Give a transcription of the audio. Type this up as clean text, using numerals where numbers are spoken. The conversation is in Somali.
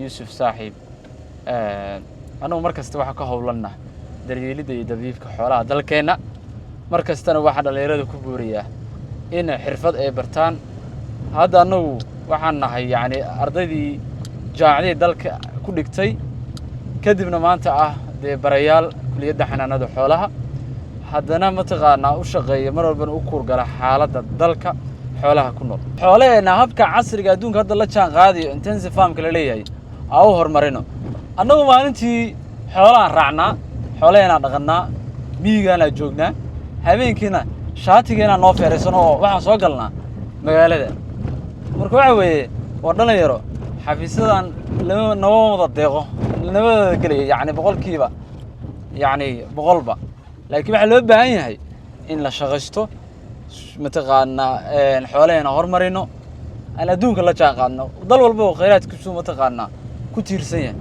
Yuusuf saaxiib anagu markasta waxa ka howlana daryeelida iyo dabiibka xoolaha dalkeena markastana waxa dhalinyarada ku buuriyaa in xirfad ay bartaan hadda anagu waxaan nahay yani ardaydii jaamacadda dalka ku dhigtay kadibna maanta barayaal kuliyadda xanaanada xoolaha haddana mataqaanaa u shaqeeya mar walba u kuurgala xaaladda dalka xoolaha ku nool xoolaheena habka casriga adduunka hadda la jaan qaadayo intensive farm kala leeyahay oo horumarino annagu maalintii xoolaha raacnaa xoolaheena dhaqannaa miyigaana joognaa habeenkiina shaatigeena noo feereysano oo waxaan soo galnaa magaalada marka waxa weeye waa dhalinyaro xafiisadan lama wada deeqo lama wada geliyo yani boqolkiiba yani boqolba laakiin waxa loo baahan yahay in la shaqaysto mataqaanaa xoolaheena horumarino aan adduunka la jaan qaadno dal walba oo kheyraadkiisu mataqaanaa ku tiirsan yahay